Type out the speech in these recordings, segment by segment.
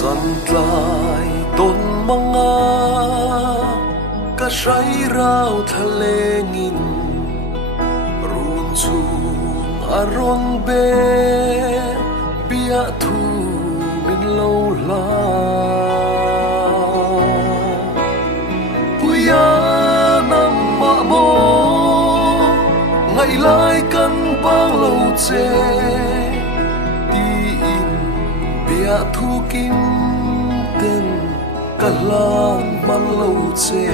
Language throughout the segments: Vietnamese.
สันกลายต้นมังงาก็ใช้ราวทะเลงินรูนสูงอารมณ์เบเบียทูมินโลลาปุยานำมาโมไงไล่กันบางโลเจthu kim tên cả lan mang lâu chê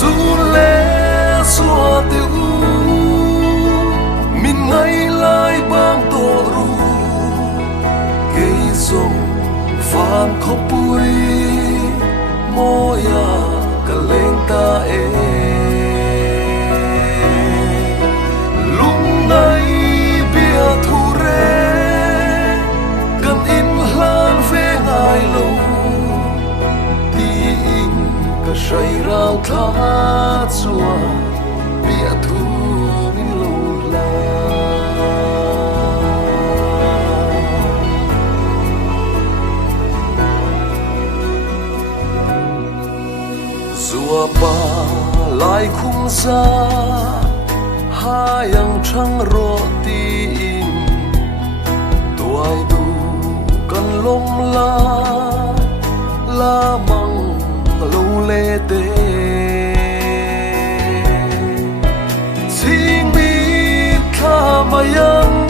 dù lẽ xua tiêu mình ngay lại bang tổ ru cây rồng phan khóc bụi moya cả lên ta lúc này bia thu say rau thả chua bia thu min lâu la chua pa lại khung ra hai yang trăng rô tin tuổi đủ cần lom la măng lâu lê tê xin biết tha mà yang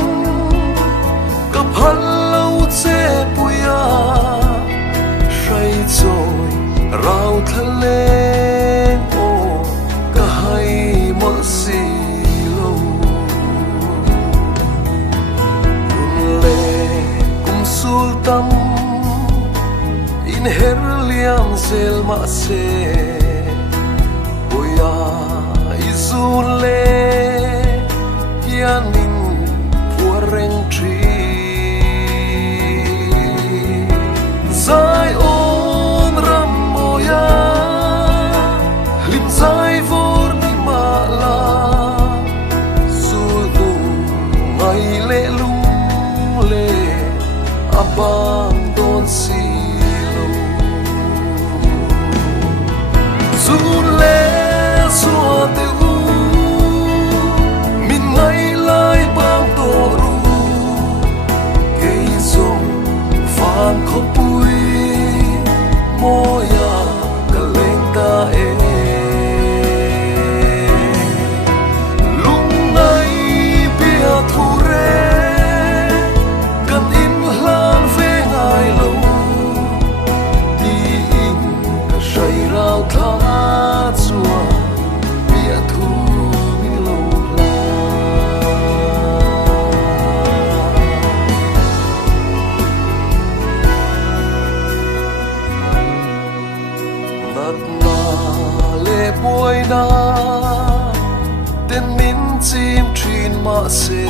gặp hắn lâu chê puya say rồi rau thà lên ô cả hai mất xì lâu cùng lê cùng sul tâm in her liang zel ma se boya izun le yanin puareng tri zai on ram moya lim zai vor ni ma la sul tu mai le lung le abang don si dù lẽ xua tiêu mình ngay lại bang tổ ru cây rồng phan khóc bụi moya cả lên ta lúc này bia thu rê cần in lan về ngày lâu đi in cả say rau thả chua bia thu min lâu la nát na lệ bôi na tên min chim trin ma se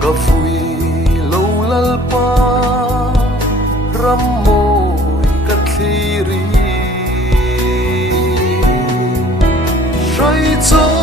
cà phui lâu lal pa ram môi cắt thi ri say cho